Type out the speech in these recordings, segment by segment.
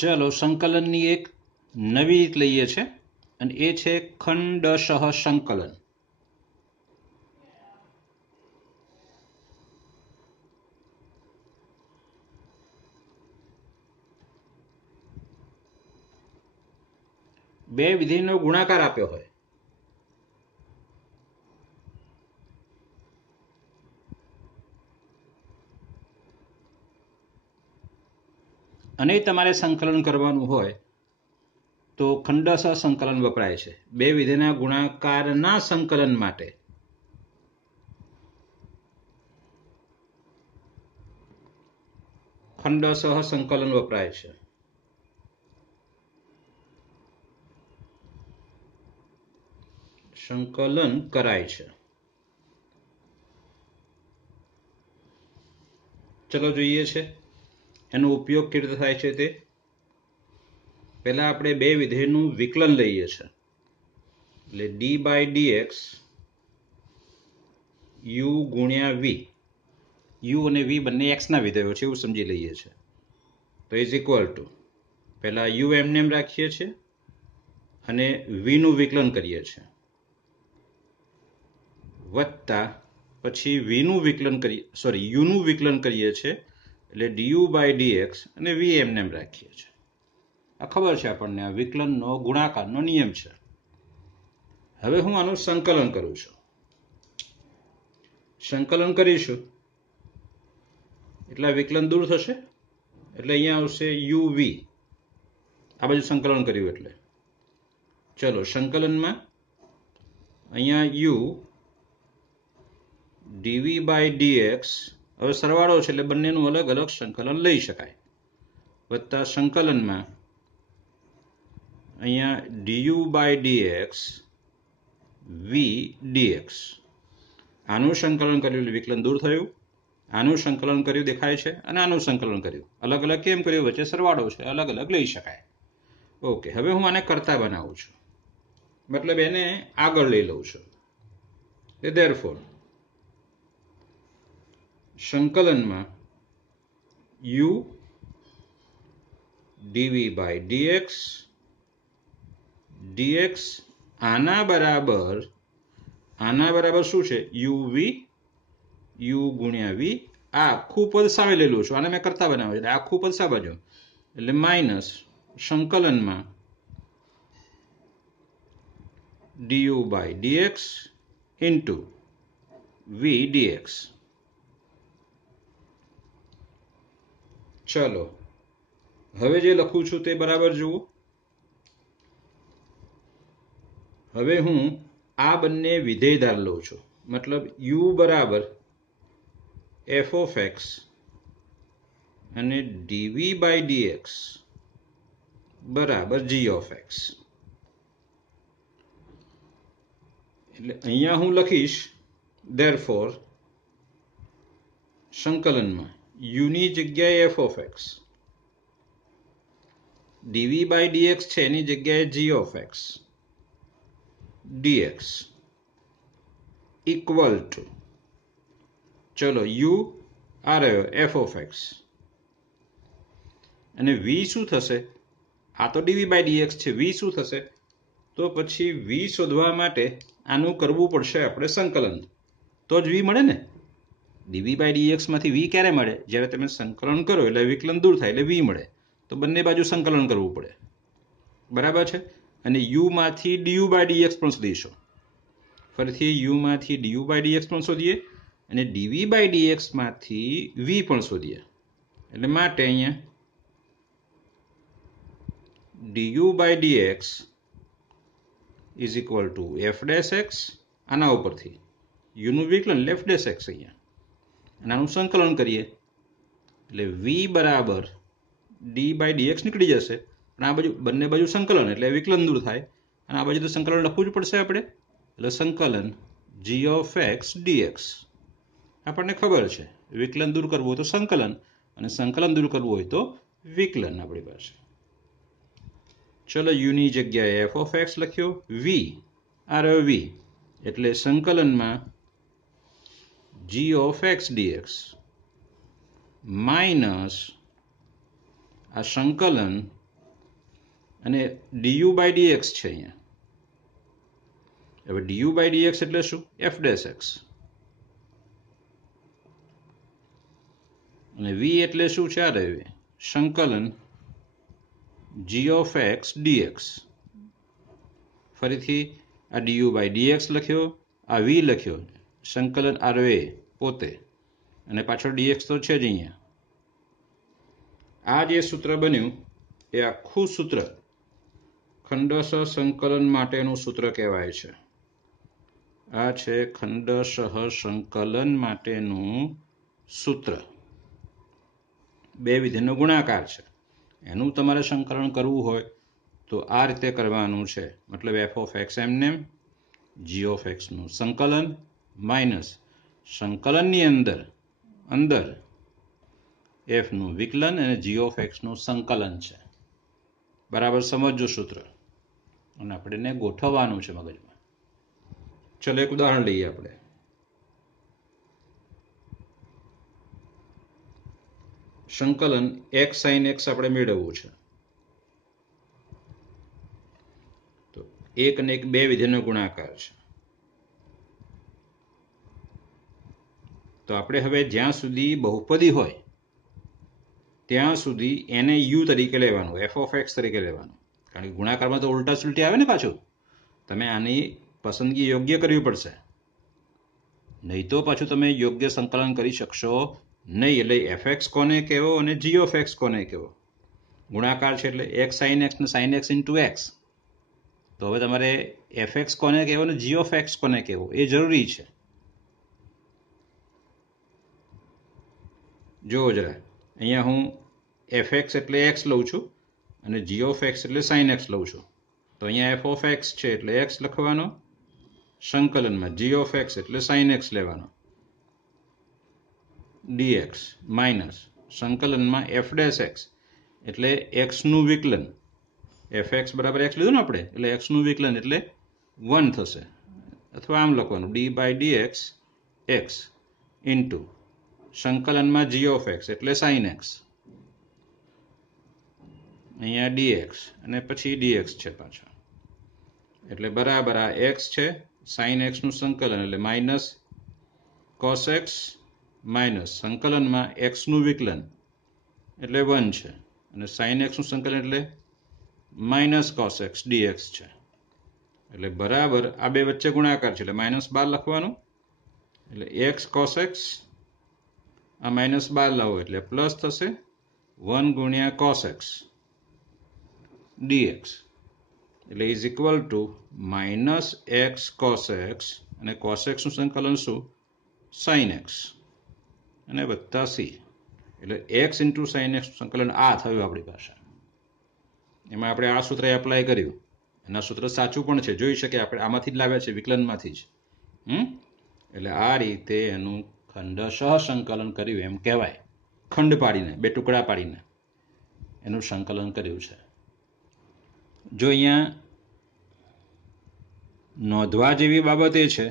चलो संकलनની એક નવી રીત લઈએ છે અને એ છે ખંડશઃ સંકલન। બે વિધેયનો ગુણાકાર આપ્યો હોય અને તમારે સંકલન કરવાનું હોય તો ખંડશઃ સંકલન વપરાય છે। બે વિધેયના ગુણાકારના સંકલન માટે ખંડશઃ સંકલન વપરાય છે। સંકલન કરાય છે। ચલો જોઈએ છે એનો ઉપયોગ કેવી રીતે થાય છે તે। પહેલા આપણે બે વિધેયનું વિકલન લઈએ છે એટલે d/dx u ગુણ્યા v, u અને v બંને x ના વિધેયો છે એવું સમજી લઈએ છે। તો ઇઝ ઇક્વલ ટુ પહેલા u એમને એમ રાખીએ છીએ અને v નું વિકલન કરીએ છીએ વત્તા પછી v નું વિકલન કરીએ u નું વિકલન કરીએ છીએ એટલે du/dx અને v એમને એમ રાખીએ છીએ। આ ખબર છે આપણને, આ વિકલનનો ગુણાકારનો નિયમ છે। હવે હું આનું સંકલન કરું છું। સંકલન કરીશું એટલે વિકલન દૂર થશે એટલે અહીંયા આવશે uv, આ બાજુ સંકલન કર્યું એટલે। ચલો સંકલનમાં અહીંયા u dv/dx, હવે સરવાળો છે એટલે બંનેનું અલગ અલગ સંકલન લઈ શકાય, વત્તા સંકલનમાં અહીંયા du/dx v dx, આનું સંકલન કર્યું એટલે વિકલન દૂર થયું, આનું સંકલન કર્યું દેખાય છે અને આનું સંકલન કર્યું, અલગ અલગ કેમ કર્યું, વચ્ચે સરવાળો છે, અલગ અલગ લઈ શકાય। ઓકે, હવે હું આને કરતા બનાવું છું, મતલબ એને આગળ લઈ લઉં છું। therefore સંકલનમાં u dv/dx dx આના બરાબર શું છે, uv u ગુણ્યા v, આ આખું પદ સામે લઈ લઉં છું, આને મેં કરતા બનાવ્યું એટલે આખું પદ સા બાજુ એટલે માઇનસ સંકલનમાં du/dx ઇન્ટુ v dx। ચલો હવે જે લખું છું તે બરાબર જુઓ। હવે હું આ બંને વિધેય ધાર લઉં છું, મતલબ u બરાબર f of x અને dv/dx બરાબર g of x। એટલે અહીંયા હું લખીશ therefore સંકલનમાં u ની જગ્યાએ f of x, dv/dx છે એની જગ્યાએ g of x dx equal to, ચલો u આ રહ્યો f of x અને v શું થશે, આ તો dv/dx છે, v શું થશે, તો પછી v શોધવા માટે આનું કરવું પડશે આપણે સંકલન, તો જ v મળે ને। dv/dx માંથી v ક્યારે મળે, જ્યારે તમે સંકલન કરો એટલે વિકલન દૂર થાય એટલે v મળે, તો બંને બાજુ સંકલન કરવું પડે, બરાબર છે। અને u માંથી du/dx પણ શોધીશું, ફરીથી u માંથી du/dx પણ શોધીએ અને dv/dx માંથી v પણ શોધીએ, એટલે માટે અહીંયા du/dx is equal two f'(x), આના ઉપરથી u નું વિકલન f'(x) અહીંયા, અને આનું સંકલન કરીએ એટલે v બરાબર d/dx નીકળી જશે, પણ આ બાજુ બંને બાજુ સંકલન એટલે વિકલન દૂર થાય, અને આ બાજુ તો સંકલન લખવું જ પડશે આપણે, એટલે સંકલન g of x dx। આપણને ખબર છે વિકલન દૂર કરવું હોય તો સંકલન, અને સંકલન દૂર કરવું હોય તો વિકલન આપણી પાસે। ચલો u ની જગ્યાએ f of x લખ્યો, v આ રહ્યો v, એટલે સંકલનમાં g of x dx minus આ સંકલન અને du બાય dx છે અહીંયા. હવે du બાય dx એટલે શું? f dash x. અને v એટલે શું છે? આ રહ્યું સંકલન g of x dx. ફરીથી આ du બાય dx લખ્યો, આ v લખ્યો, સંકલન આરવે પોતે, અને પાછળ dx તો છે જ અહીંયા. આ જે સૂત્ર બન્યું એ આખું સૂત્ર ખંડશ સંકલન માટેનું સૂત્ર કહેવાય છે. આ છે ખંડશ સંકલન માટેનું સૂત્ર. બે વિધેયનો ગુણાકાર છે. એનું તમારે સંકલન કરવું હોય તો આ રીતે કરવાનું છે. મતલબ f of x એમને g of x નું સંકલન માઇનસ સંકલનની અંદર f નું વિકલન અને g of x નું સંકલન છે. બરાબર સમજો સૂત્ર, અને આપણે એને ગોઠવવાનું છે મગજમાં. ચલો એક ઉદાહરણ લઈએ આપણે. સંકલન x sin x આપણે મેળવવું છે. તો એક અને એક બે વિધેયનો ગુણાકાર છે. તો આપણે હવે જ્યાં સુધી બહુપદી હોય ત્યાં સુધી એને u તરીકે લેવાનું, f of x તરીકે લેવાનું. કારણ કે ગુણાકારમાં તો ઉલટા સુલટી આવે ને પાછું. તમે આની પસંદગી યોગ્ય કરવી પડશે, નહીં તો પાછું તમે યોગ્ય સંકલન કરી શકશો નહીં. એટલે fx કોને કહેવો અને g of x કોને કહેવો? ગુણાકાર છે એટલે x sin x ને sin x into x. તો હવે તમારે fx કોને કહેવો અને g of x કોને કહેવો એ જરૂરી છે. જો જરા અહીંયા હું fx એટલે x લઉં છું અને g of x એટલે sin x લઉં છું. તો અહીંયા f of x છે એટલે x લખવાનો, સંકલનમાં g of x એટલે sin x લેવાનો dx, માઇનસ સંકલનમાં f dash x એટલે x નું વિકલન, fx બરાબર x લીધું ને આપણે, એટલે x નું વિકલન એટલે 1 થશે. અથવા આમ લખવાનું d by dx x into સંકલનમાં g of x એટલે sin x, અહીંયા dx અને પછી dx છે પાછો. એટલે બરાબર આ x છે, sin x નું સંકલન એટલે માઇનસ cos x માઇનસ સંકલનમાં x નું વિકલન એટલે 1 છે, અને sin x નું સંકલન એટલે માઇનસ cos x dx છે. એટલે બરાબર આ બે વચ્ચે ગુણાકાર છે એટલે -12 લખવાનું. એટલે x cos x આ -12 લાવો એટલે પ્લસ થશે 1 ગુણ્યા cos x dx. એટલે is equal to minus x cos x, અને cos x નું સંકલન શું? sin x, અને વત્તા c. એટલે x ઇન્ટુ sin x નું સંકલન આ થયું આપણી પાસે. એમાં આપણે આ સૂત્ર એપ્લાય કર્યું, અને આ સૂત્ર સાચું પણ છે, જોઈ શકે આપણે આમાંથી જ લાવ્યા છે, વિકલનમાંથી જ. એટલે આ રીતે એનું ખંડશ સંકલન કર્યું એમ કહેવાય. ખંડ પાડીને, બે ટુકડા પાડીને એનું સંકલન કર્યું છે. જો અહીંયા નોંધવા જેવી બાબત એ છે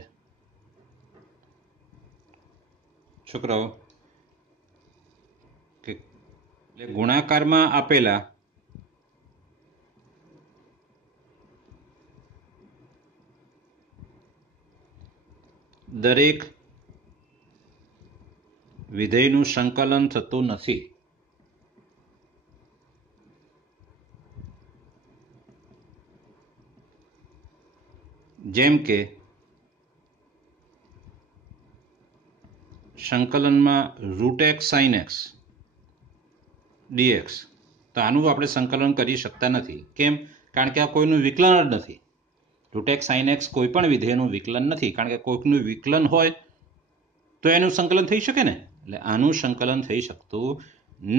છોકરાઓ કે ગુણાકારમાં આપેલા દરેક વિધેયનું સંકલન થતું નથી. જેમ કે સંકલનમાં √x sin x dx, તો આનું આપણે સંકલન કરી શકતા નથી. કેમ? કારણ કે આ કોઈનું વિકલન જ નથી. √x sin x કોઈ પણ વિધેયનું વિકલન નથી, કારણ કે કોઈકનું વિકલન હોય તો એનું સંકલન થઈ શકે ને. એટલે આનું સંકલન થઈ શકતું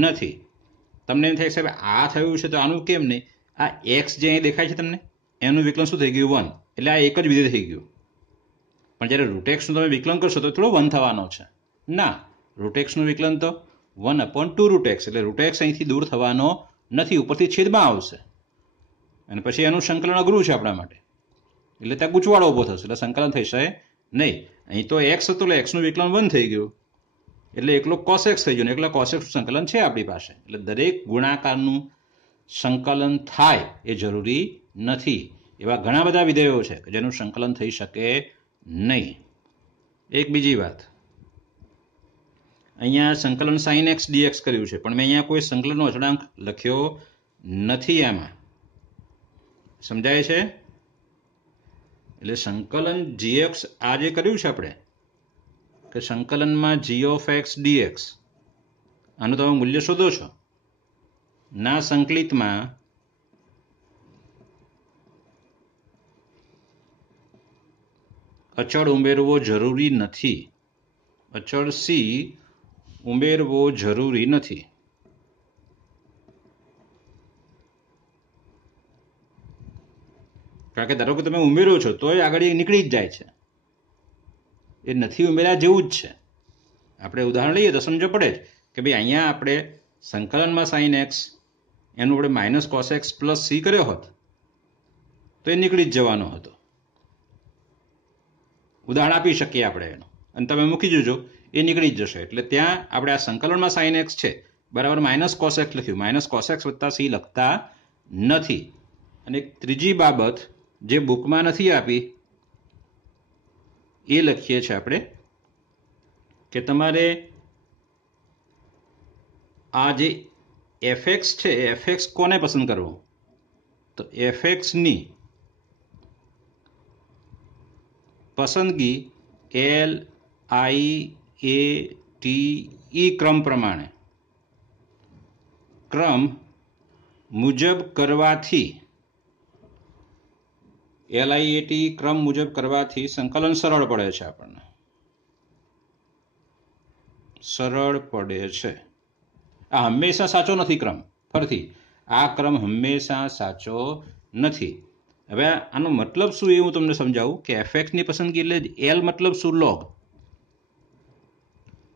નથી. તમને એમ થાય સાહેબ આ થયું છે તો આનું કેમ નહીં? આ x જે અહીં દેખાય છે તમને, એનું વિકલન શું થઈ ગયું? 1. એટલે આ એક જ વિધેય થઈ ગયું. પણ જ્યારે √x નું તમે વિકલન કરશો તો થોડો 1 થવાનો છે ના. √x નું વિકલન તો 1/2 √x, એટલે √x અહીંથી દૂર થવાનો નથી, ઉપરથી છેદમાં આવશે, અને પછી એનું સંકલન અઘરું છે આપણા માટે. એટલે ત્યાં ગૂંચવાડો ઉભો થશે, એટલે સંકલન થશે નહીં. અહીં તો x હતો એટલે x નું વિકલન 1 થઈ ગયું, એટલે એકલો cos x થઈ ગયું, ને એકલા cos x નું સંકલન છે આપણી પાસે. એટલે દરેક ગુણાકારનું સંકલન થાય એ જરૂરી નથી. એવા ઘણા બધા વિધેયો છે કે જેનું સંકલન થઈ શકે નહીં. એક બીજી વાત, અહીંયા સંકલન sin x dx કર્યું છે, પણ મેં અહીંયા કોઈ સંકલનનો અચળાંક લખ્યો નથી. આમાં સમજાય છે? એટલે સંકલન gx આ જે કર્યું છે આપણે કે સંકલનમાં g of x dx, આનું તમે મૂલ્ય શોધો છો. ના સંકલિતમાં અચળ ઉમેરવો જરૂરી નથી. અચળ c ઉમેરવો જરૂરી નથી. કારણ કે ધારો કે તમે ઉમેરો છો તોય આગળ એ નીકળી જ જાય છે. એ નથી ઉમેર્યા જેવું જ છે. આપણે ઉદાહરણ લઈએ તો સમજો પડે જ કે ભાઈ અહીંયા આપણે સંકલનમાં sin x એનું આપણે minus cos x plus c કર્યો હોત તો એ નીકળી જ જવાનો હતો. ઉદાહરણ આપી શકીએ આપણે એનું, અને તમે મૂકી જોજો એ નીકળી જ જશે. એટલે ત્યાં આપણે આ સંકલનમાં sin x છે બરાબર માઇનસ cos x લખ્યું, માઇનસ cos x વત્તા c લખતા નથી. અને ત્રીજી બાબત જે બુકમાં નથી આપી એ લખીએ છીએ આપણે કે તમારે આ જે fx છે એ fx કોને પસંદ કરવો? તો fx ની પસંદગી L I A T E ક્રમ પ્રમાણે ક્રમ મુજબ કરવાથી LIAT ક્રમ મુજબ કરવાથી સંકલન સરળ પડે છે. આપણને સરળ પડે છે. આ હંમેશા સાચો નથી ક્રમ. ફરીથી આ ક્રમ હંમેશા સાચો નથી. હવે આનો મતલબ શું એ હું તમને સમજાવું કે fx ની પસંદગી એટલે L મતલબ શું? log.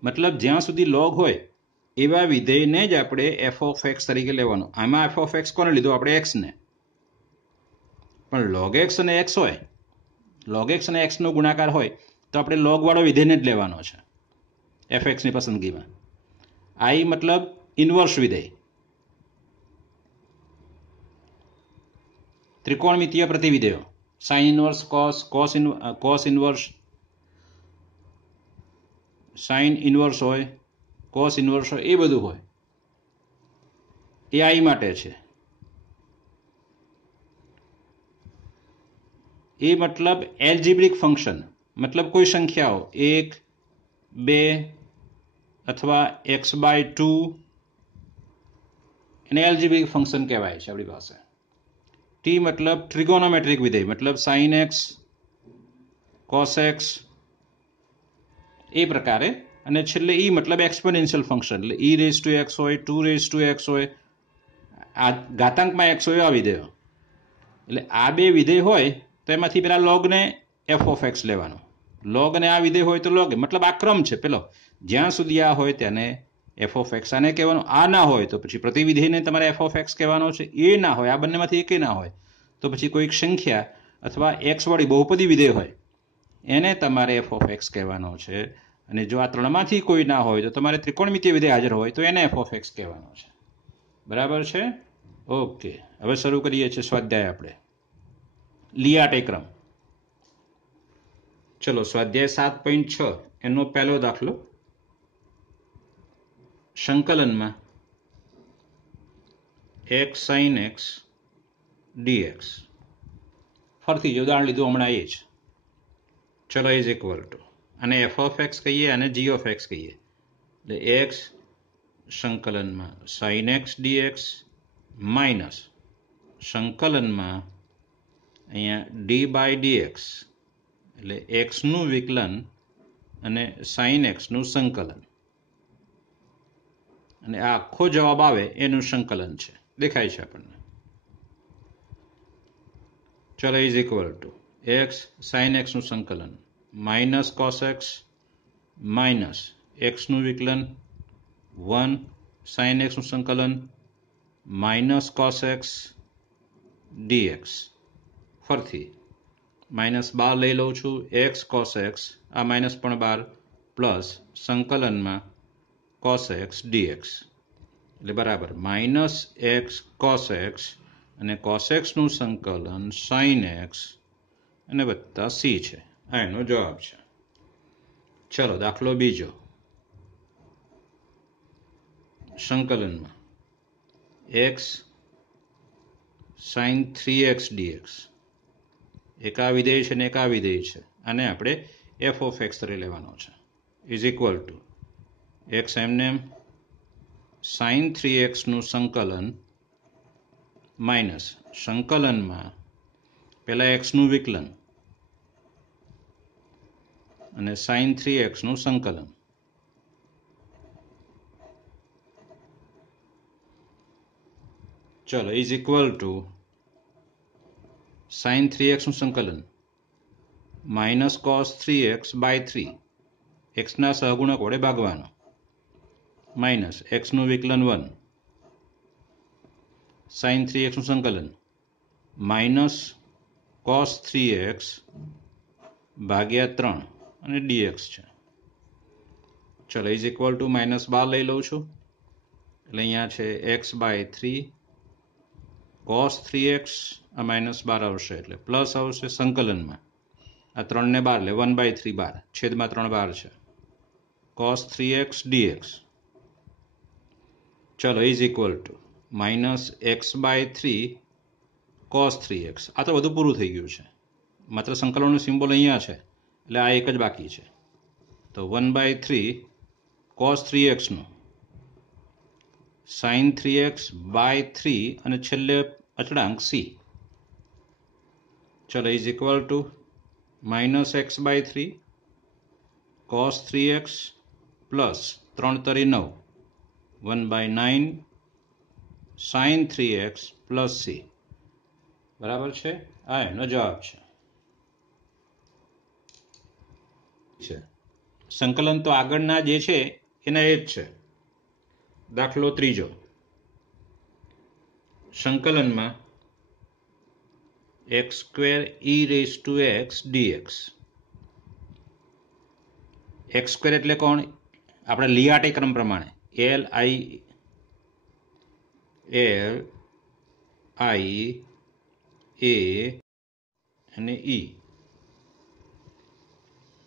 મતલબ જ્યાં સુધી log હોય એવા વિધેયને જ આપણે f of x તરીકે લેવાનું. આમાં f of x કોને લીધો? આપણે x ને. પણ log x અને x હોય, log x અને x નો ગુણાકાર હોય તો આપણે log વાળો વિધેયને જ લેવાનો છે fx ની પસંદગીમાં. I મતલબ ઇન્વર્સ વિધેય, ત્રિકોણમિતીય પ્રતિવિધેયો, sin inverse cos, cos inverse, sin inverse હોય, cos ઇન્વર્સ હોય, એ બધું હોય એ I માટે છે. એ મતલબ એલ્જિબ્રિક ફંક્શન, મતલબ કોઈ સંખ્યાઓ 1, 2 અથવા x/2 એને એલ્જિબ્રિક ફંક્શન કહેવાય છે આપણી પાસે. ટી મતલબ ટ્રિગોનોમેટ્રિક વિધેય, મતલબ sin x, cos x એ પ્રકારે. અને છેલ્લે ઈ મતલબ એક્સપોનેન્શિયલ ફંક્શન, એટલે e⁻x હોય, 2⁻x હોય, આ ઘાતાંકમાં x હોય આ વિધેયો. એટલે આ બે વિધેય હોય તો એમાંથી પેલા log ને f of x લેવાનો, log અને આ વિધેય હોય તો log, મતલબ આ ક્રમ છે પેલો. જ્યાં સુધી આ હોય તેને f of x આને કહેવાનું. આ ના હોય તો પછી પ્રતિવિધેયને તમારે f of x કહેવાનો છે. એ ના હોય, આ બંનેમાંથી એકે ના હોય તો પછી કોઈક સંખ્યા અથવા x વાળી બહુપદી વિધેય હોય એને તમારે f of x કહેવાનો છે. અને જો આ ત્રણમાંથી કોઈ ના હોય તો તમારે ત્રિકોણમિતીય વિધેય હાજર હોય તો એને f of x કહેવાનો છે. બરાબર છે? ઓકે, હવે શરૂ કરીએ છીએ સ્વાધ્યાય. આપણે લિયાટે ક્રમ. ચલો સ્વાધ્યાય 7.6 એનો પહેલો દાખલો. સંકલનમાં x sin x dx. ફરીથી ઉદાહરણ લીધું હમણાં એ જ. ચલો ઇઝ ઇક્વલ ટુ, અને f of x કહીએ અને g of x કહીએ. એટલે x સંકલનમાં sin x dx માઇનસ સંકલનમાં અહીંયા d/dx એટલે x નું વિકલન અને sin x નું સંકલન. અને આ આખો જવાબ આવે એનું સંકલન છે, દેખાય છે આપણને. ચલો is equal to x sin x નું સંકલન minus cos x minus x નું વિકલન 1 sin x નું સંકલન માઇનસ cos x dx. ફરથી માઇનસ 12 લઈ લઉં છું, x cos x, આ માઇનસ પણ 12 પ્લસ સંકલનમાં cos x dx. એટલે બરાબર માઇનસ એક્સ કોસ એક્સ અને કોસ એક્સનું સંકલન સાઇન એક્સ અને વત્તા સી છે. આ એનો જવાબ છે. ચલો દાખલો બીજો. સંકલનમાં એક્સ સાઇન 3x dx એક આ વિધેય છે ને એક આ વિધેય છે, આને આપણે એફ ઓફ એક્સ તરીકે લેવાનો છે. ઇઝ ઇક્વલ ટુ એક્સ એમને સાઇન 3xનું સંકલન માઇનસ સંકલનમાં પહેલા એક્સનું વિકલન અને સાઇન 3xનું સંકલન. ચલો ઇઝ ઇક્વલ ટુ સાઇન 3xનું સંકલન માઇનસ કોસ 3x બાય 3 એક્સના સહગુણક વડે ભાગવાનો માઇનસ એક્સનું વિકલન 1 સાઇન 3xનું સંકલન માઇનસ કોસ 3x ભાગ્યા 3 અને dx છે. ચલો ઇઝ ઇક્વલ ટુ માઇનસ 12 લઈ લઉં છું એટલે અહીંયા છે એક્સ બાય 3 કોસ 3x આ માઇનસ 12 આવશે એટલે પ્લસ આવશે સંકલનમાં આ 3 ને 12 એટલે 1 બાય 3 12 છેદમાં 3 12 છે કોસ 3x dx. ચલો is equal to minus x by 3 cos 3x. આ તો બધું પૂરું થઈ ગયું છે, માત્ર સંકલનનું સિમ્બોલ અહીંયા છે એટલે આ એક જ બાકી છે. તો 1 બાય 3 કોસ 3xનું સાઇન 3x બાય 3 અને છેલ્લે અચળાંક સી. ચલો is equal to minus x by 3 cos 3x plus 3 તરી 9 1 by 9 sign 3x plus C. બરાબર છે. આ એનો જવાબ છે. સંકલન તો આગળના જે છે એના એ જ છે. દાખલો ત્રીજો. સંકલનમાં x square e raise to x dx. X square એટલે કોણ? આપણે લિયાટે ક્રમ પ્રમાણે એલ આઈ એ અને ઈ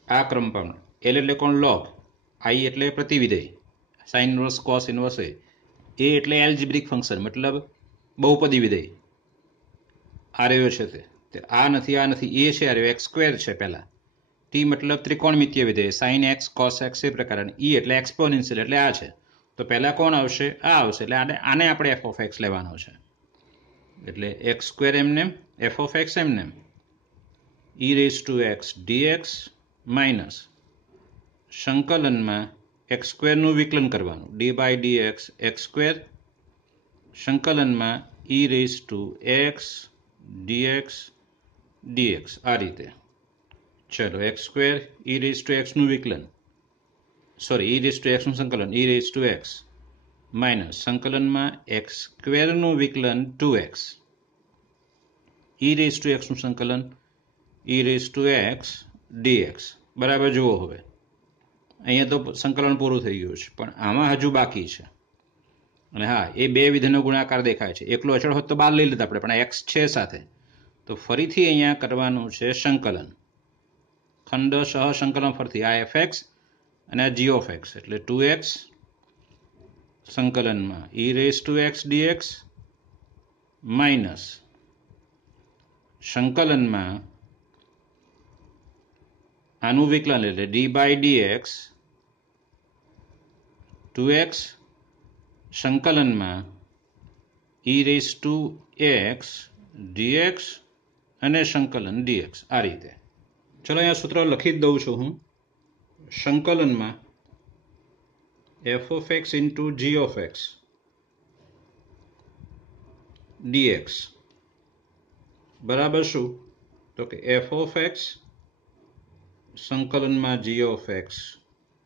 આ ક્રમ પ્રમાણે. એલ એટલે કોણ? લોગ. આઈ એટલે પ્રતિવિધેય સાઇન ઇન્વર્સ કોસ ઇન્વર્સ એ એટલે એલ્જિબ્રિક ફંક્શન મતલબ બહુપદી વિધેય. આ રહ્યો છે તે આ નથી આ નથી એ છે આ રહ્યો એક્સ સ્ક્વેર છે પહેલા. ટી મતલબ ત્રિકોણમિતીય વિધેય સાઇન એક્સ કોસ એક્સ એ પ્રકારના. ઈ એટલે એક્સપોનેન્શિયલ એટલે આ છે. તો પહેલા કોણ આવશે? આ આવશે એટલે આને આપણે એફ ઓફ એક્સ લેવાનો છે. એટલે એક્સ સ્ક્વેર એમને એફ ઓફ એક્સ એમને e raise to x dx minus સંકલનમાં એક્સ સ્ક્વેરનું વિકલન કરવાનું d by d x square સંકલનમાં e raise to x dx dx આ રીતે. ચલો x square e raise to એક્સનું વિકલન ઈ રેઝ ટુ એક્સનું સંકલન e raise to x minus સંકલનમાં એક્સ સ્ક્વેરનું વિકલન 2x ઈ રેઝ ટુ એક્સનું સંકલન e raise to x dx. બરાબર જુઓ હવે અહીંયા તો સંકલન પૂરું થઈ ગયું છે પણ આમાં હજુ બાકી છે. અને હા એ બે વિધેયનો ગુણાકાર દેખાય છે. એકલો અચળ હોત તો બાર લઈ લેતા આપણે પણ એક્સ છે સાથે. તો ફરીથી અહીંયા કરવાનું છે સંકલન ખંડ સહ સંકલન ફરતી આ એફ એક્સ અને આ જી ઓફ એક્સ એટલે 2x સંકલનમાં e raise to x dx minus સંકલનમાં આનું વિકલન એટલે ડી બાય ડીએક્સ 2x સંકલનમાં e raise to x dx અને સંકલન ડીએક્સ આ રીતે. ચલો અહીંયા સૂત્ર લખી જ દઉં છું હું. સંકલનમાં f of x into g of x dx બરાબર શું? તો કે એફ ઓફ એક્સ સંકલનમાં g of x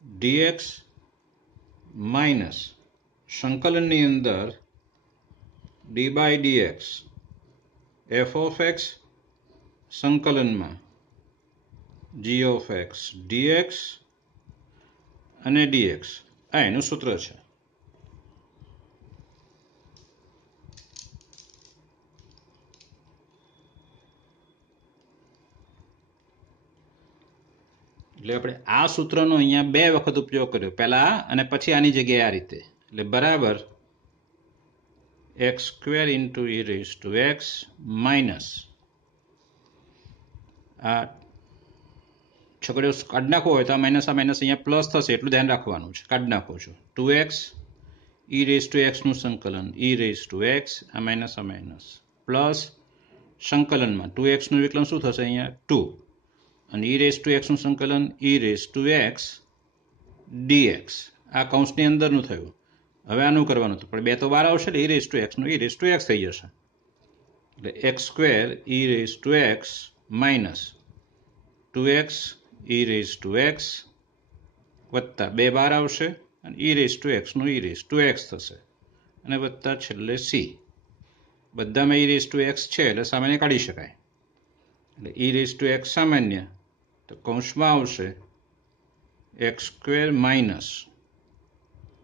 dx minus સંકલનની અંદર d by dx f of x સંકલનમાં જી ઓફ એક્સ ડીએક્સ અને ડીએક્સ આ એનું સૂત્ર છે. એટલે આપણે આ સૂત્રનો અહીંયા 2 વખત ઉપયોગ કર્યો, પહેલા અને પછી આની જગ્યાએ આ રીતે. એટલે બરાબર x² into e raised to x minus આ છગડીઓ કાઢી નાખવો હોય તો આ માઇનસ અહીંયા પ્લસ થશે એટલું ધ્યાન રાખવાનું છે. કાઢી નાખો છો 2x e raised to x નું સંકલન e raised to x આ માઇનસ પ્લસ સંકલનમાં 2x નું વિકલન શું થશે અહીંયા 2 અને e raised to x નું સંકલન e raised to x dx આ કૌંસની અંદરનું થયું. હવે આનું કરવાનું હતું પણ 2 તો બહાર આવશે એટલે e raised to x નું e raised to x થઈ જશે. એટલે x² e raised to x minus 2x e raised to x વત્તા 2 બહાર આવશે અને e raised to x નું e raised to x થશે અને વત્તા છેલ્લે c. બધામાં e raised to x છે એટલે સામાન્ય કાઢી શકાય. એટલે e raised to x સામાન્ય તો કૌંસમાં આવશે x² minus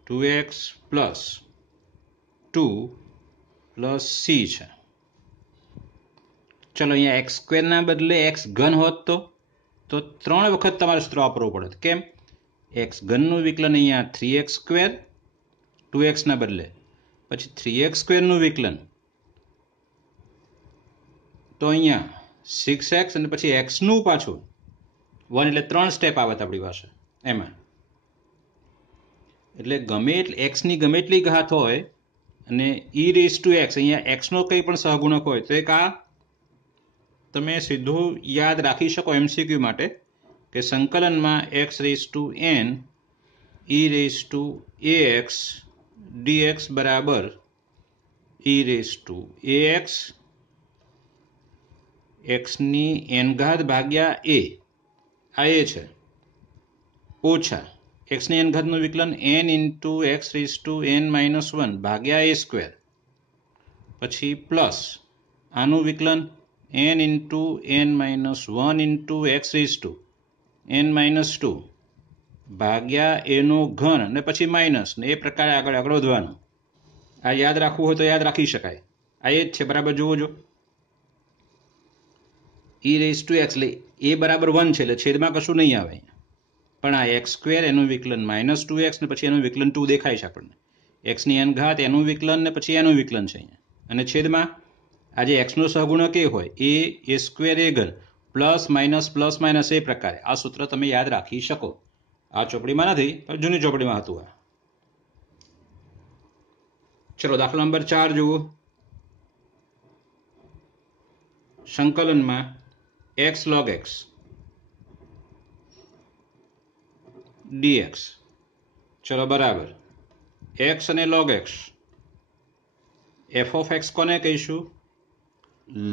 2x plus 2 plus c છે. ચલો અહીંયા x² ના બદલે x ઘન હોત તો 3 વખત તમારે સૂત્ર વાપરવું પડે. કેમ? x ઘનનું વિકલન અહીંયા 3x², 2x ના બદલે, પછી 3x² નું વિકલન તો અહીંયા 6x અને પછી x નું પાછું 1 એટલે 3 સ્ટેપ આવે આપણી પાસે એમાં. એટલે x ની ગમે એટલી ઘાત હોય અને e raised to x અહીંયા x નો કંઈ પણ સહગુણક હોય તો એક આ તમે સીધું યાદ રાખી શકો એમસીક્યુ માટે કે સંકલનમાં x raised to n e raised to ax dx બરાબર e raised to ax x ની n ઘાત ભાગ્યા a આ એ છે ઓછા x ની n ઘાતનું વિકલન n into x raised to n minus 1 ભાગ્યા a², પછી પ્લસ આનું વિકલન n into n minus 1 into x raised to n minus 2 ભાગ્યા a નો ઘન અને પછી માઇનસ ને એ પ્રકારે આગળ વધવાનું. આ યાદ રાખવું હોય તો યાદ રાખી શકાય. આ એ જ છે બરાબર. જુઓ જો e raised to x એટલે a બરાબર 1 છે એટલે છેદમાં કશું નહીં આવે પણ આ x² એનું વિકલન માઇનસ 2x ને પછી એનું વિકલન 2 દેખાય છે આપણને. x ની n ઘાત એનું વિકલન ને પછી એનું વિકલન છે અહીંયા અને છેદમાં આજે x નો સહગુણક એ હોય a² a ઘન પ્લસ માઇનસ એ પ્રકારે આ સૂત્ર તમે યાદ રાખી શકો. આ ચોપડીમાં નથી પણ જૂની ચોપડીમાં હતું આ. ચલો દાખલા નંબર 4 જુઓ. સંકલનમાં x log x dx. ચલો બરાબર x અને log x f of x કોને કહીશું?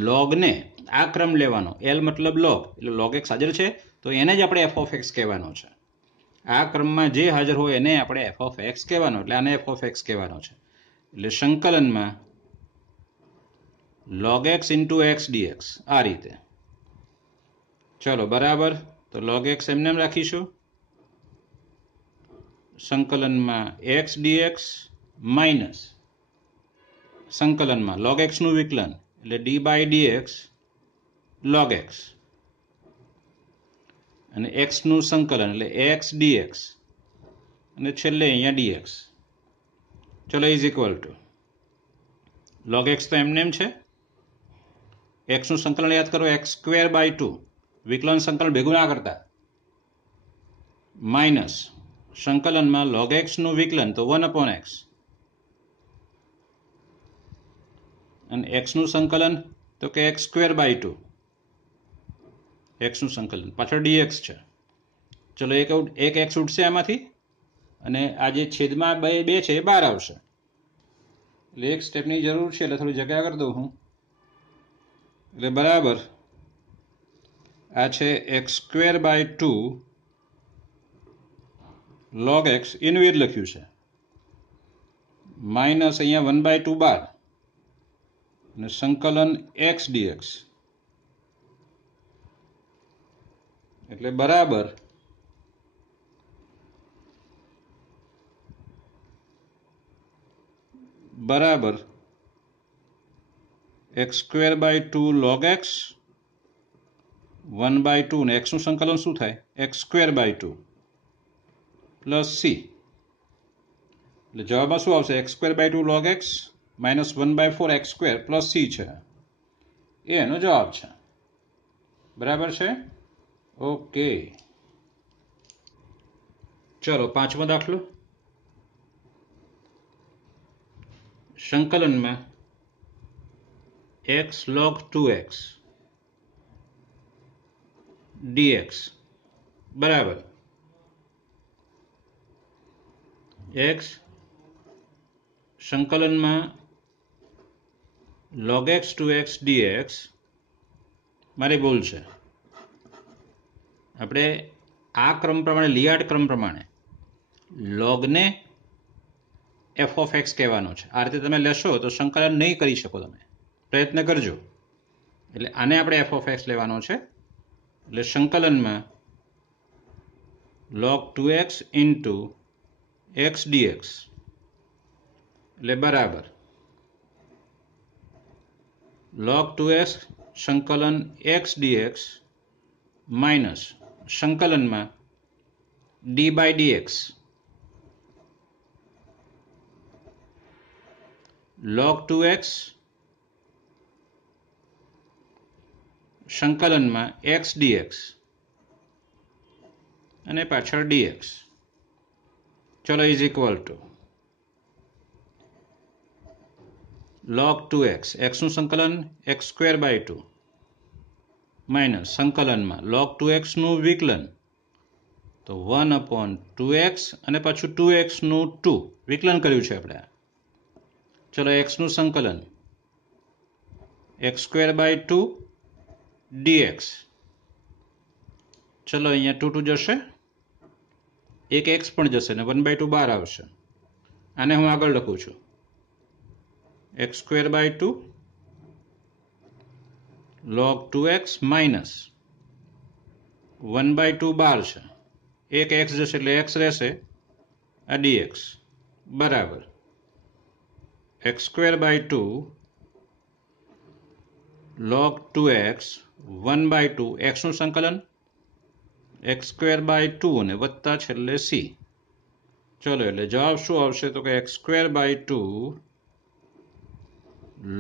log ને આ ક્રમ લેવાનો, l મતલબ log એટલે log x હાજર છે તો એને જ આપણે f of x કહેવાનો છે. આ ક્રમમાં જે હાજર હોય એને આપણે f of x કહેવાનો એટલે આને f of x કહેવાનો છે. એટલે સંકલનમાં log x into x dx આ રીતે. ચલો બરાબર તો log x એમને એમ રાખીશું. સંકલનમાં x dx માઇનસ સંકલનમાં log x નું વિકલન એટલે d by dx log x અને x નું સંકલન એટલે x dx અને છેલ્લે અહીંયા dx. ચલો is equal two log x તો એમને એમ છે. x નું સંકલન યાદ કરો x² by 2 વિકલન સંકલન ભેગું ના કરતા માઇનસ સંકલનમાં log x નું વિકલન તો 1/x અને x નું સંકલન તો કે x² by 2 x નું સંકલન પાછળ dx છે. ચલો એક x ઉઠશે આમાંથી અને આ જે છેદમાં બે છે એ બહાર આવશે એટલે એક સ્ટેપની જરૂર છે એટલે થોડી જગ્યા કરી દઉં હું. એટલે બરાબર આ છે x² by 2 log x એનું એ જ લખ્યું છે માઇનસ અહીંયા 1/2 બાર અને સંકલન x dx એટલે બરાબર x² by 2 log x 1/2 ને x નું સંકલન શું થાય x²/2 પ્લસ c એટલે જવાબમાં શું આવશે x²/2 log x minus 1/4 x² plus c છે એ એનો જવાબ છે બરાબર છે ઓકે ચલો પાંચમો દાખલો સંકલનમાં x log 2x dx બરાબર x સંકલનમાં log x 2x dx મારી ભૂલ છે આપણે આ ક્રમ પ્રમાણે લિયાર્ડ ક્રમ પ્રમાણે લોગને f of x કહેવાનો છે આ રીતે તમે લેશો તો સંકલન નહીં કરી શકો તમે પ્રયત્ન કરજો એટલે આને આપણે f of x લેવાનો છે એટલે સંકલનમાં log 2x into x dx એટલે બરાબર log 2x સંકલન x dx માઇનસ સંકલનમાં d by dx log 2x સંકલનમાં x dx અને પાછળ dx ચલો is equal two log 2x x નું સંકલન x²/2 માઇનસ સંકલનમાં log 2x નું વિકલન તો 1/2x અને પાછું 2x નું 2 વિકલન કર્યું છે આપણે ચલો x નું સંકલન x²/2 dx ચલો અહીંયા 2 2 જશે એક x પણ જશે ને 1/2 બહાર આવશે આને હું આગળ લખું છું x²/2 log 2x માઇનસ 1/2 બહાર છે એક x જશે એટલે x રહેશે આ dx બરાબર x²/2 log 2x 1/2 x નું સંકલન x²/2 અને વત્તા છેલ્લે c ચલો એટલે જવાબ શું આવશે તો કે x²/2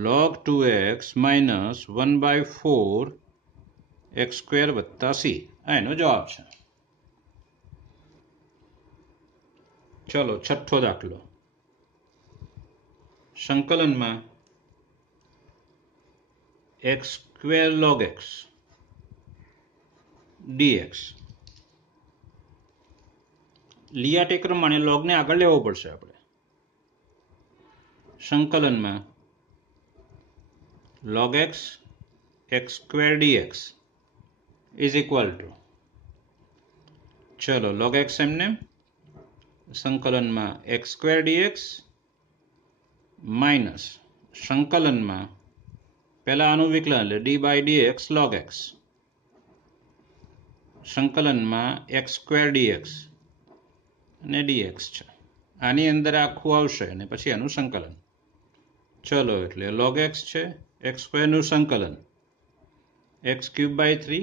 log 2x minus 1/4 x² વત્તા c આ એનો જવાબ છે ચલો છઠ્ઠો દાખલો સંકલનમાં x² log x dx લિયાર્ડ પ્રમાણે લોગને આગળ લેવો પડશે આપણે સંકલનમાં log x x² dx is equal two ચલો log x એમને સંકલનમાં x² dx માઇનસ સંકલનમાં પહેલા આનું વિકલન એટલે d by dx log x સંકલનમાં x² dx અને dx છે આની અંદર આખું આવશે અને પછી એનું સંકલન ચલો એટલે log x છે x² નું સંકલન x³/3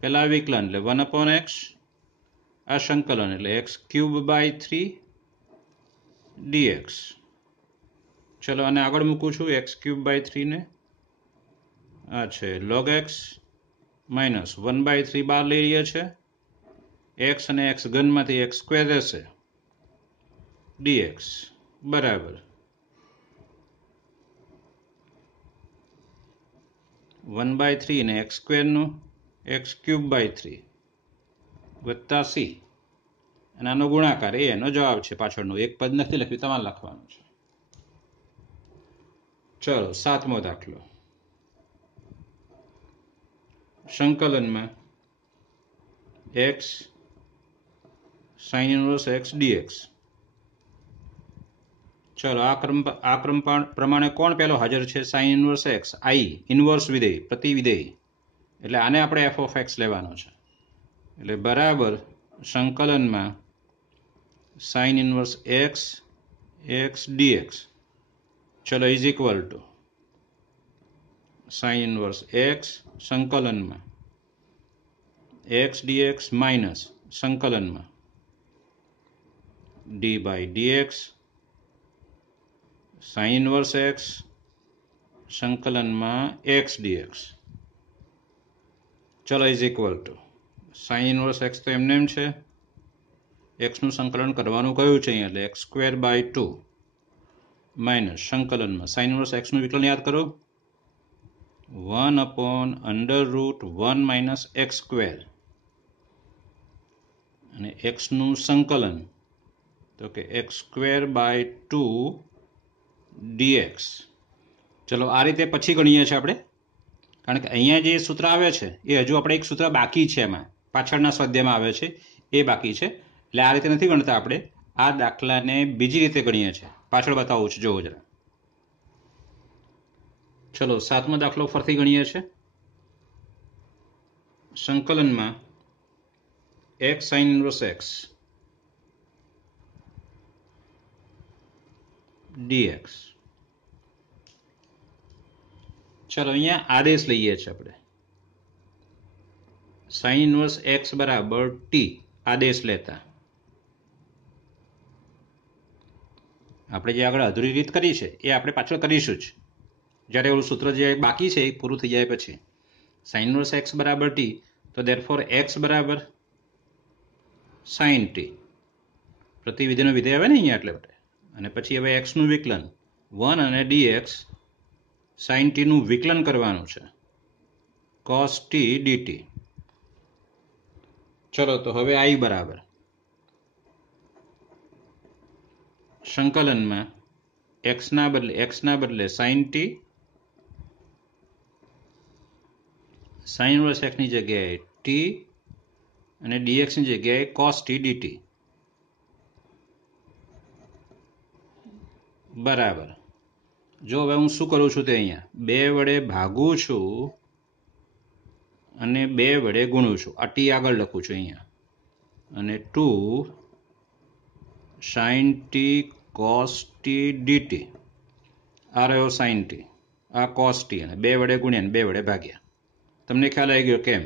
પહેલા વિકલન એટલે 1/x આ સંકલન એટલે x³/3 dx ચલો આને આગળ મૂકું છું x³/3 ને આ છે log x માઇનસ 1/3 બહાર લઈ રહીએ છે x અને x ઘનમાંથી x² રહેશે dx બરાબર 1/3 ને x² નું x³/3 વત્તા c અને આનો ગુણાકાર એ એનો જવાબ છે પાછળનો એક પદ નથી લખ્યું તમારે લખવાનું છે ચલો સાતમો દાખલો સંકલનમાં x sin inverse x dx ચલો આ ક્રમ પ્રમાણે કોણ પહેલો હાજર છે sin inverse x i inverse વિધેય પ્રતિવિધેય એટલે આને આપણે f of x લેવાનો છે એટલે બરાબર સંકલનમાં sin inverse x x dx ચલો is equal to sine inverse x સંકલનમાં એક્સ ડીએક્સ માઇનસ સંકલનમાં d by dx sine inverse x સંકલનમાં એક્સ ડીએક્સ. ચલો is equal to sine inverse x તો એમને એમ છે, એક્સનું સંકલન કરવાનું કયું છે અહીંયા, એટલે એક્સ સ્ક્વેર બાય 2 માઇનસ સંકલનમાં સાઇન ઇન્વર્સ એક્સનું વિકલન યાદ કરો, 1/√1 માઇનસ એક્સ સ્ક્વેર, અને એક્સનું સંકલન તો કે એક્સ સ્ક્વેર બાય 2 ડીએક્સ. ચલો આ રીતે પછી ગણીએ છીએ આપણે, કારણ કે અહીંયા જે સૂત્ર આવે છે એ હજુ આપણે એક સૂત્ર બાકી છે, એમાં પાછળના સ્વાધ્યાયમાં આવે છે એ બાકી છે, એટલે આ રીતે નથી ગણતા આપણે. આ દાખલાને બીજી રીતે ગણીએ છીએ, પાછળ બતાવું છું, જોવો જરા. ચલો 7મો દાખલો ફરીથી ગણીએ છીએ. સંકલનમાં x sine inverse x dx. ચલો અહીંયા આદેશ લઈએ છીએ આપણે, સાઇન ઇન્વર્સ એક્સ બરાબર ટી આદેશ લેતા આપણે જે આગળ અધૂરી રીત કરી છે એ આપણે પાછળ કરીશું જ, જ્યારે ઓલું સૂત્ર જે બાકી છે એ પૂરું થઈ જાય પછી. સાઇન ઇન્વર્સ એક્સ બરાબર ટી, તો ધેરફોર એક્સ બરાબર સાઇન ટી, પ્રતિવિધિનો વિધેય આવે ને અહીંયા એટલે માટે. અને પછી હવે એક્સનું વિકલન 1 અને ડીએક્સ સાઇન ટીનું વિકલન કરવાનું છે, કોસ ટી ડીટી. ચલો તો હવે આઈ બરાબર સંકલનમાં એક્સના બદલે સાઇન ટી, સાઇન ઇન્વર્સ એક્સની જગ્યાએ ટી અને ડીએક્સની જગ્યાએ કોસ ટી ડીટી બરાબર. જો હવે હું શું કરું છું તે અહીંયા 2 વડે ભાગું છું અને 2 વડે ગુણું છું, આ ટી આગળ લખું છું અહીંયા, અને 2 sine t cos t dt. આ રહ્યો સાઇન ટી, આ કોસ ટી, અને 2 વડે ગુણ્યા અને 2 વડે ભાગ્યા. તમને ખ્યાલ આવી ગયો કેમ?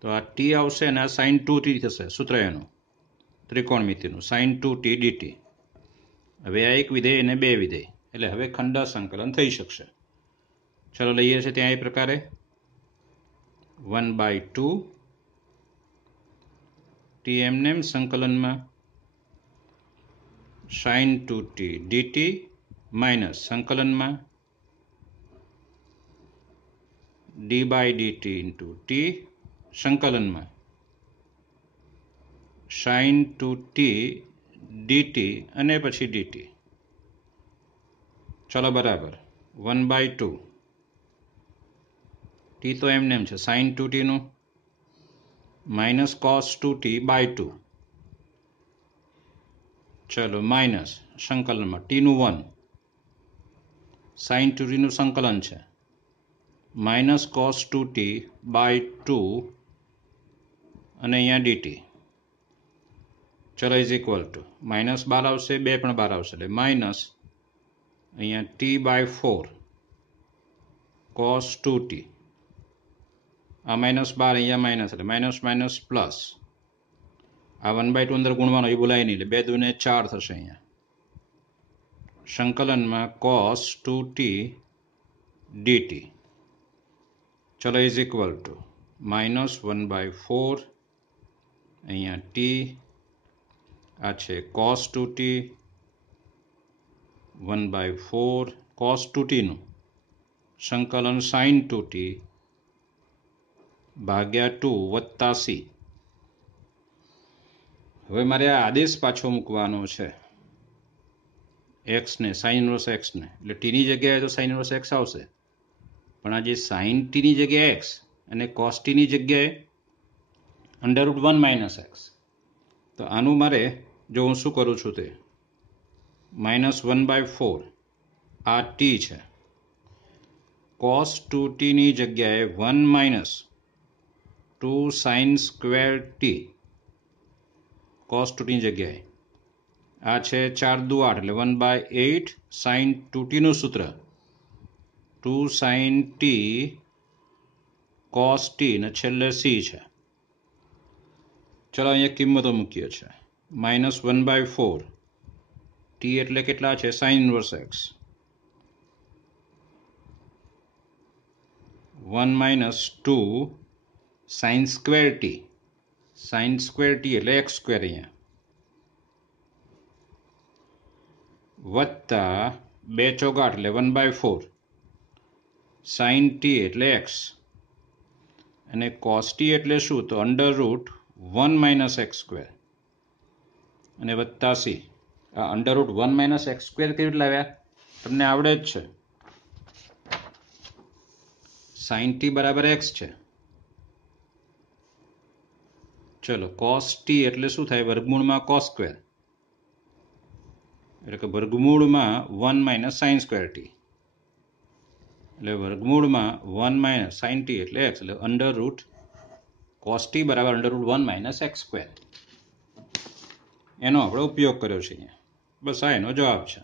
તો આ ટી આવશે અને આ સાઇન 2t થશે, સૂત્ર એનું ત્રિકોણમિતિનું સાઇન 2t dt. હવે આ એક વિધેય અને 2 વિધેય, એટલે હવે ખંડ સંકલન થઈ શકશે. ચલો લઈએ છીએ ત્યાં એ પ્રકારે 1/2 ટી એમનેમ સંકલનમાં સાઇન 2t dt માઇનસ સંકલનમાં d by dt into t સંકલનમાં સાઇન 2t dt અને પછી dt. ચલો બરાબર 1/2 ટી તો એમને એમ છે સાઇન 2t નું, માઇનસ કોસ 2t બાય 2. ચલો માઇનસ સંકલનમાં ટીનું 1, સાઇન 2t નું સંકલન છે, માઇનસ કોસ 2t બાય 2 અને અહીંયા dt. ચલો ઇઝ ઇક્વલ ટુ માઇનસ 12 આવશે, 2 પણ 12 આવશે, એટલે માઇનસ અહીંયા ટી બાય 4 કોસ 2t, આ -12 અહીંયા માઇનસ, એટલે માઇનસ માઇનસ પ્લસ, આ 1/2 અંદર ગુણવાનો એ બોલાય નહીં, એટલે 2 દુને 4 થશે અહીંયા, સંકલનમાં કોસ 2t dt. ચલો ઇઝ ઇક્વલ ટુ -1/4 અહીંયા ટી, આ છે કોસ 2t, 1/4 કોસ 2t નું સંકલન સાઇન 2t ભાગ્યા 2 વત્તા c. હવે મારે આ આદેશ પાછો મૂકવાનો છે એક્સને, સાઇન ઇન્વર્સ એક્સને, એટલે ટીની જગ્યાએ તો સાઇન ઇન્વર્સ એક્સ આવશે, પણ આ જે સાઇન ટીની જગ્યાએ એક્સ અને કોસ ટીની જગ્યાએ √1 માઇનસ એક્સ, તો આનું મારે જો હું શું કરું છું તે -1/4 આ ટી છે, કોસ 2t ની જગ્યાએ 1 minus 2 sine square T cos 2t ની જગ્યાએ, આ છે 4 દુ 8, એટલે 1/8 સાઇન 2t નું સૂત્ર 2 sin t cos t ને છેલ્લે c છે. ચલો અહીંયા કિંમતો મૂકીએ છે. -1/4 t એટલે કેટલા છે? sin inverse x. 1 - 2 sin square t. sin square t એટલે x સ્ક્વેર અહીંયા, વત્તા 2 ચોગાટ એટલે 1/4 sin t એટલે x, અને cos t એટલે શું? તો √1 - x સ્ક્વેર અને વત્તા c. આ √1 - x સ્ક્વેર કેવી રીતે લાવ્યા? તમને આવડે જ છે. sin t બરાબર x છે. ચલો cos t એટલે શું થાય? વર્ગમૂળમાં cos સ્ક્વેર, એટલે કે વર્ગમૂળમાં 1 - sin સ્ક્વેર t, એટલે વર્ગમૂળમાં 1 - sin t એટલે x, એટલે √cos t બરાબર √1 - x સ્ક્વેર. એનો આપણે ઉપયોગ કર્યો છે અહીંયા. બસ આ એનો જવાબ છે.